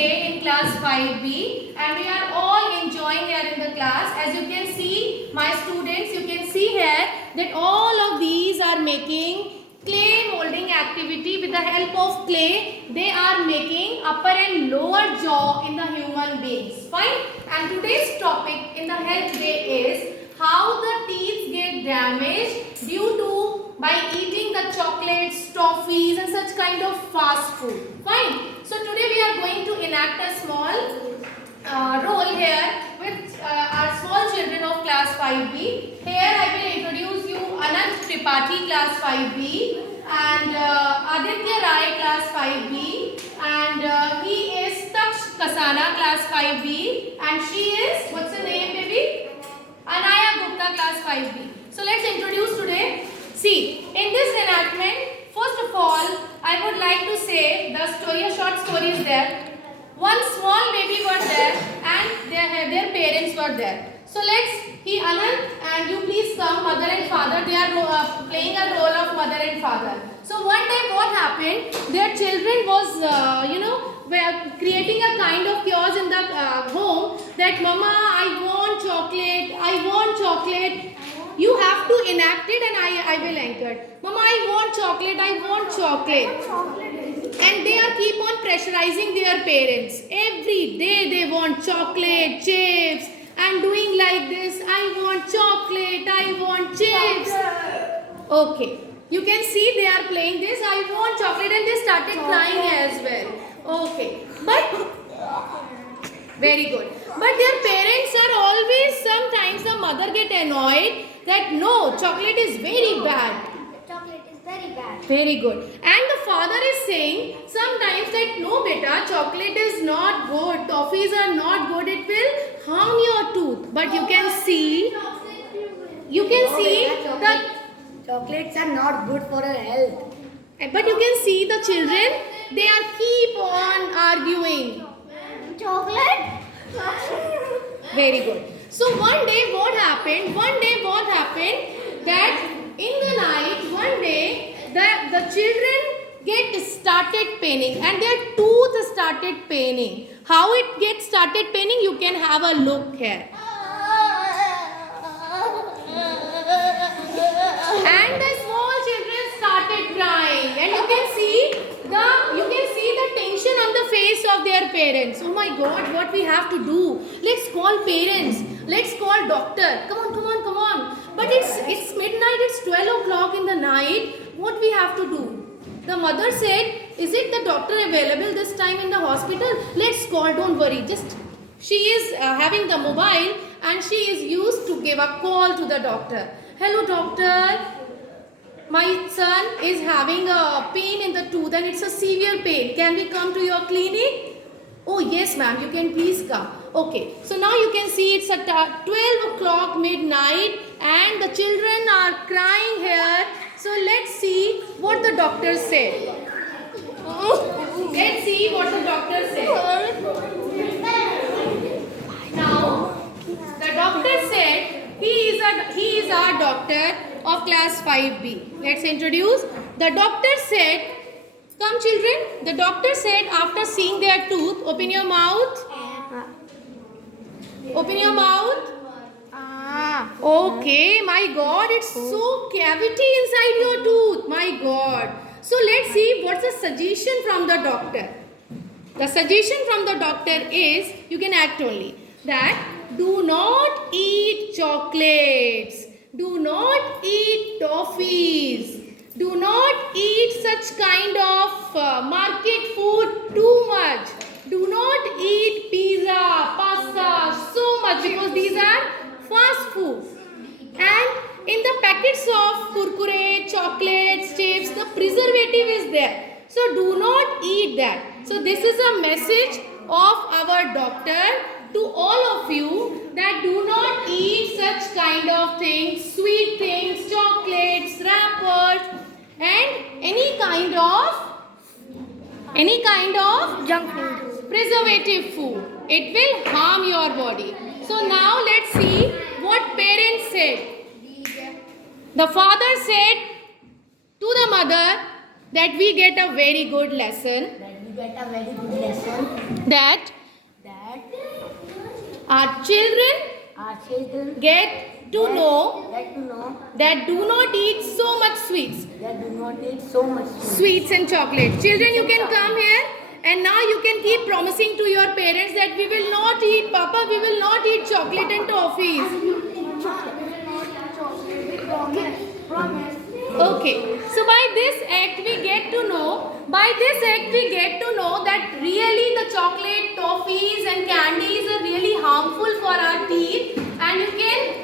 day in class 5B and we are all enjoying here in the class. As you can see, my students, you can see here that all of these are making clay molding activity. With the help of clay, they are making upper and lower jaw in the human beings. Fine. And today's topic in the health day is how the teeth get damaged due to by eating the chocolates, toffees and such kind of fast food. Fine. So today we are going to enact a small role here with our small children of class 5B. Here I will introduce you Anant Tripathi class 5B and Aditya Rai class 5B and he is Taksh Kasana class 5B and she is, what's her name baby? Anaya Gupta class 5B. So let's introduce today. See, in this enactment, first of all, I would like to say the story, a short story is there. One small baby was there and their parents were there. So Anand and you please come, mother and father, they are playing a role of mother and father. So one day what happened, their children was, were creating a kind of chaos in the home that mama, I want chocolate. You have to enact it and I will anchor. Mama, I want chocolate. And they are keep on pressurizing their parents. Every day they want chocolate, chips and doing like this. I want chocolate, I want chips. Okay. You can see they are playing this. I want chocolate and they started crying as well. Okay. But very good. But their parents are always, sometimes the mother get annoyed that no, chocolate is very bad. Chocolate is very bad. Very good. And the father is saying sometimes that no beta, chocolate is not good, toffees are not good, it will harm your tooth. But you can see the Chocolates are not good for our health. but you can see the children, they are keep on arguing. Chocolate? Very good. So one day what happened that in the night, one day the children started paining and their tooth started paining. How it gets started paining, you can have a look here. And the small children started crying and you can see the tension on the face of their parents. Oh my God, what we have to do? Let's call parents. Let's call doctor. Come on. But it's midnight. It's 12 o'clock in the night. What we have to do? The mother said, is it the doctor available this time in the hospital? Let's call. Don't worry. She is having the mobile and she is used to give a call to the doctor. Hello doctor. My son is having a pain in the tooth and it's a severe pain. Can we come to your clinic? Oh yes ma'am, you can please come. Okay, so now you can see it's at 12 o'clock midnight and the children are crying here. So let's see what the doctor said. Let's see what the doctor said. Now, the doctor said he is our doctor of class 5B. Let's introduce. The doctor said, come children, the doctor said after seeing their tooth, open your mouth. Open your mouth. Okay, my God, it's so cavity inside your tooth. My God. So let's see what's the suggestion from the doctor. The suggestion from the doctor is, you can act only, that do not eat chocolates. Do not eat toffees. Do not eat such kind of market food too much. Do not eat pizza, pasta so much because these are fast food. And in the packets of kurkure, chocolates, chips, the preservative is there. So do not eat that. So this is a message of our doctor to all of you that do not eat such kind of things, sweet things, chocolates, wrappers and any kind of Junk food. preservative food. It will harm your body. So now let's see what parents said. The father said to the mother that we get a very good lesson we get a very good lesson that that our children our children get to know that do not eat so much sweets. that do not eat so much Sweets and chocolate. Children, you can come here and now you can keep promising to your parents that we will not eat, Papa, we will not eat chocolate and toffees. Okay, so by this act we get to know, that really the chocolate, toffees and candies are really harmful for our teeth. And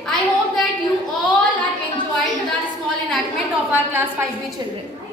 I hope that you all are enjoyed with our small enactment of our class 5B children.